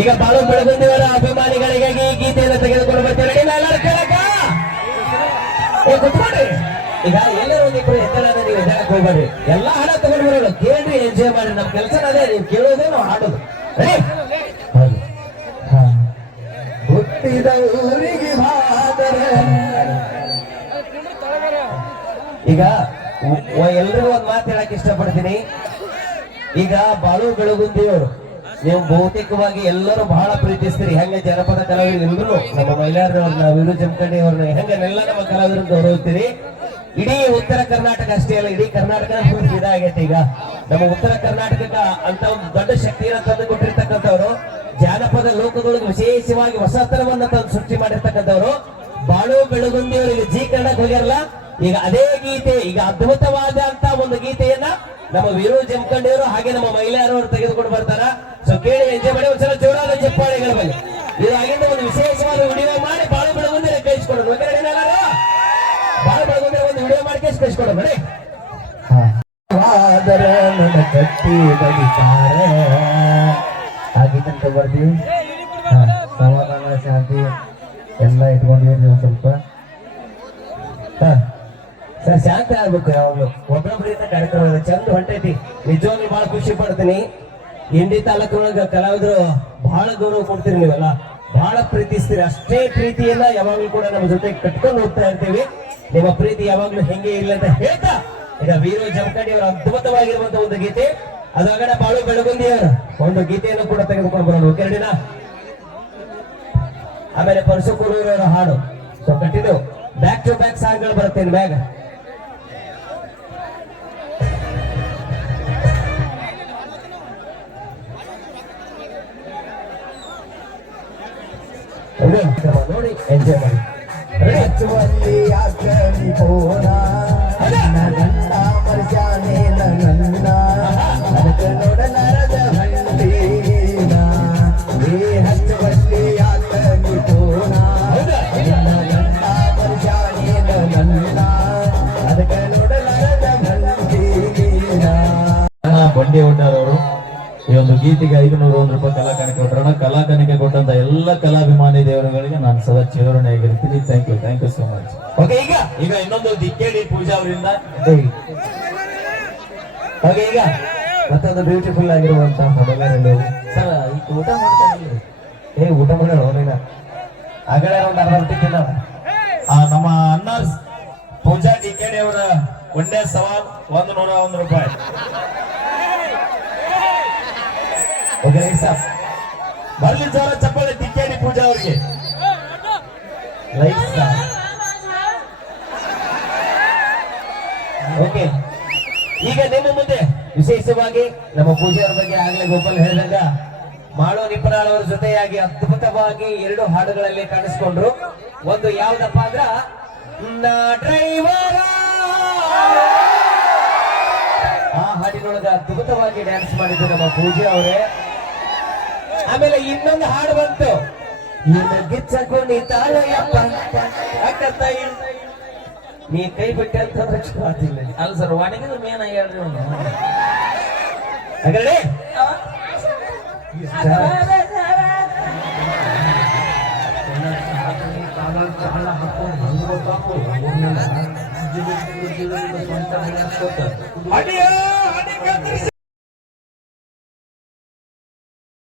ಈಗ ಬಾಳು ಬೆಳಗುಂದಿಯವರ ಅಭಿಮಾನಿಗಳಿಗಾಗಿ ಈ ಗೀತೆಯನ್ನು ತೆಗೆದುಕೊಂಡು ಬರ್ತೀವಿ. ಎಲ್ಲರೂ ಕೇಳಕ ಕುತ್ಕೊಡ್ರಿ. ಈಗ ಎಲ್ಲರೂ ಒಂದಿಬ್ರು ಎತ್ತರದ ನೀವು ಎದ್ದಳಕ್ ಹೋಗ್ಬೇಡ್ರಿ. ಎಲ್ಲಾ ಹಾಡ ತಗೊಂಡು ಬರೋದು ಕೇಳ್ರಿ, ಎಂಜಾಯ್ ಮಾಡ್ರಿ. ನಮ್ ಕೆಲಸ ಅದೇ, ನೀವು ಕೇಳೋದೇ ನಾವು ಹಾಡೋದು. ಹುಟ್ಟಿದ ಊರಿಗೆ ಈಗ ಎಲ್ರಿಗೂ ಒಂದ್ ಮಾತು ಹೇಳಕ್ ಇಷ್ಟಪಡ್ತೀನಿ. ಈಗ ಬಾಳು ಬೆಳಗುಂದಿಯವರು ನೀವು ಬಹುತೇಕವಾಗಿ ಎಲ್ಲರೂ ಬಹಳ ಪ್ರೀತಿಸ್ತೀರಿ. ಹೆಂಗೆ ಜನಪದ ಕಲಾವಿದರು ಎಲ್ಲರೂ ನಮ್ಮ ಮೈಲಾರವ್ರನ್ನ, ವೀರು ಜಮಖಂಡಿ ಅವ್ರನ್ನ ಹೆಂಗೆಲ್ಲ ನಮ್ಮ ಕಲಾವಿದರನ್ನು ಗೌರವಿಸ್ತೀರಿ. ಇಡೀ ಉತ್ತರ ಕರ್ನಾಟಕ ಅಷ್ಟೇ ಅಲ್ಲ, ಇಡೀ ಕರ್ನಾಟಕ ಇದಾಗೈತೆ. ಈಗ ನಮ್ಮ ಉತ್ತರ ಕರ್ನಾಟಕಕ್ಕೆ ಅಂತ ಒಂದು ದೊಡ್ಡ ಶಕ್ತಿಯನ್ನು ತಂದು ಕೊಟ್ಟಿರ್ತಕ್ಕಂಥವ್ರು, ಜಾನಪದ ಲೋಕದೊಳಗೆ ವಿಶೇಷವಾಗಿ ಹೊಸತನವನ್ನ ತಂದು ಸೃಷ್ಟಿ ಮಾಡಿರ್ತಕ್ಕಂಥವ್ರು ಬಾಳು ಬೆಳಗುಂದಿಯವರಿಗೆ ಜಿ ಕನ್ನಡಕ್ಕೆ ಹೋಗ್ಯಾರಲ್ಲ. ಈಗ ಅದೇ ಗೀತೆ, ಈಗ ಅದ್ಭುತವಾದ ಅಂತ ಒಂದು ಗೀತೆಯನ್ನ ನಮ್ಮ ವೀರು ಜಮಖಂಡಿಯವರು ಹಾಗೆ ನಮ್ಮ ಮಹಿಳೆಯರವರು ತೆಗೆದುಕೊಂಡು ಬರ್ತಾರ. ಸೊ ಕೇಳಿ, ಎಂಜಾಯ್ ಮಾಡಿ. ಒಂದ್ಸಲ ಜೋರಾದ ಚಪ್ಪಾಳೆಗಳ ಬಗ್ಗೆ ಇದಾಗಿಂದ ಒಂದು ವಿಶೇಷವಾದ ವಿಡಿಯೋ ಮಾಡಿ ಬಾಳು ಬೆಳಗುಂದಿ ಕಳಿಸ್ಕೊಡೋದು. ಬಾಳು ಬೆಳಗುಂದಿ ಒಂದು ವಿಡಿಯೋ ಮಾಡಿ ಕಳಿಸ್ಕೊಡೋದು ನೋಡಿ. ಕಟ್ಟಿ ಬಗಿತಾರೆ ಆಗಿದ್ದಂತ ಬರ್ತೀವಿ. ಸಮಾಧಾನ ಶಾಂತಿ ಎಲ್ಲ ಇಟ್ಕೊಂಡಿದ್ದೀವಿ ಸ್ವಲ್ಪ. ಸರ್ ಶಾಂತಿ ಆಗ್ಬೇಕು ಯಾವಾಗ್ಲೂ. ಒಬ್ಬೊಬ್ಬರಿಂದ ಕಾರ್ಯಕ್ರಮ ಚಂದ ಹೊಂಟೈತಿ. ನಿಜವಾಗ್ಲೂ ಬಹಳ ಖುಷಿ ಪಡ್ತೀನಿ. ಇಂಡಿ ತಾಲೂಕಿನೊಳಗ ಕಲಾವಿದರು ಬಹಳ ಗೌರವ ಕೊಡ್ತೀರಿ, ನೀವೆಲ್ಲ ಬಹಳ ಪ್ರೀತಿಸ್ತೀರಿ. ಅಷ್ಟೇ ಪ್ರೀತಿಯನ್ನ ಯಾವಾಗ್ಲೂ ಕೂಡ ನಮ್ಮ ಜೊತೆ ಕಟ್ಕೊಂಡು ಹೋಗ್ತಾ ಇರ್ತೀವಿ. ನಿಮ್ಮ ಪ್ರೀತಿ ಯಾವಾಗ್ಲೂ ಹೆಂಗೆ ಇಲ್ಲ ಅಂತ ಹೇಳ್ತಾ ಈಗ ವೀರು ಜಮಖಂಡಿ ಅವರ ಅದ್ಭುತವಾಗಿರುವಂತ ಒಂದು ಗೀತೆ, ಅದಾಗಣ ಬಾಳು ಬೆಳಗುಂದಿಯವರ ಒಂದು ಗೀತೆಯನ್ನು ಕೂಡ ತೆಗೆದುಕೊಂಡು ಬರೋದು ಕೆರಡಿನ. ಆಮೇಲೆ ಪರಶುಕೂರವರ ಹಾಡು. So continue back to back ಸಾಂಗ್ಗಳು ಬರ್ತೇನೆ ಬ್ಯಾಗ್. ನೋಡಿ ಎಂಜಾಯ್ ಮಾಡಿ. ಬಂಡಿ ಹೊಂಡಾರವರು ಈ ಒಂದು ಗೀತೆಗೆ 501 ರೂಪಾಯಿ ಕಲಾಕಾಣಿಕೆ ಕೊಟ್ಟರೋಣ. ಕಲಾಕಾಣಿಕೆ ಕೊಟ್ಟಂತ ಎಲ್ಲ ಕಲಾಭಿಮಾನಿ ದೇವರುಗಳಿಗೆ ನಾನು ಸದಾ ಚಿರಋಣಿ ಆಗಿರ್ತೀನಿ. Thank you so much. Okay, ಈಗ ಇನ್ನೊಂದು ದಿಕ್ಕೇಡಿ ಪೂಜಾ ಅವರಿಂದ ಹಾಗೆ ಈಗ ಮತ್ತೊಂದು ಬ್ಯೂಟಿಫುಲ್ ಆಗಿರುವಂತ ಮೊದಲನೇ ಸರ್ ಈಗ ಊಟ ಮಾಡ್ತಾ ಇದ್ದೀವಿ. ಊಟ ಮಾಡೋಣ ಅವನೇನ ಆಗಲೇ ಒಂದು ಅರ್ಧ ರೊಟ್ಟಿ ತಿನ್ನ. ನಮ್ಮ ಅನ್ನ ಪೂಜಾ ಡಿಕೆಡಿ ಅವರ ಒಂದೇ ಸವಾಲ್ 101 ರೂಪಾಯಿ. ಓಕೆ ಸರ್, ಬರ್ಲಿ ಜೋರ ಚಪ್ಪಾಳೆ ಡಿಕೆಡಿ ಪೂಜಾ ಅವರಿಗೆ. ಓಕೆ, ಈಗ ನಿಮ್ಮ ಮುಂದೆ ವಿಶೇಷವಾಗಿ ನಮ್ಮ ಪೂಜೆಯವರ ಬಗ್ಗೆ ಆಗ್ಲೇ ಗೋಪಾಲ್ ಹೇಳಿದಾಗ ಮಾಳೋ ನಿಪುಣಾಳ್ ಅವರ ಜೊತೆಯಾಗಿ ಅದ್ಭುತವಾಗಿ 2 ಹಾಡುಗಳಲ್ಲಿ ಕಾಣಿಸ್ಕೊಂಡ್ರು. ಒಂದು ಯಾವ್ದಪ್ಪ ಅಂದ್ರ ಡ್ರೈವರ, ಆ ಹಾಡಿನೊಳಗ ಅದ್ಭುತವಾಗಿ ಡ್ಯಾನ್ಸ್ ಮಾಡಿದ್ರು ನಮ್ಮ ಪೂಜೆ ಅವರೇ. ಆಮೇಲೆ ಇನ್ನೊಂದು ಹಾಡು ಬಂತು, ಗಿಚ್ಚಕೊಂಡಿ ತಾಳಯ್ಯಪ್ಪ ನೀ ಕೈ ಬಿಟ್ಟೆ ಅಂತಂದ್ರೆ ಆಗ್ತಿಲ್ಲ. ಅಲ್ಲ ಸರ್, ಒಣಗಿದ ಮೇನ್ ಹೇಳ್ರಿ ಹಾಗಾದ್ರೆ ಅಡಿಯೋ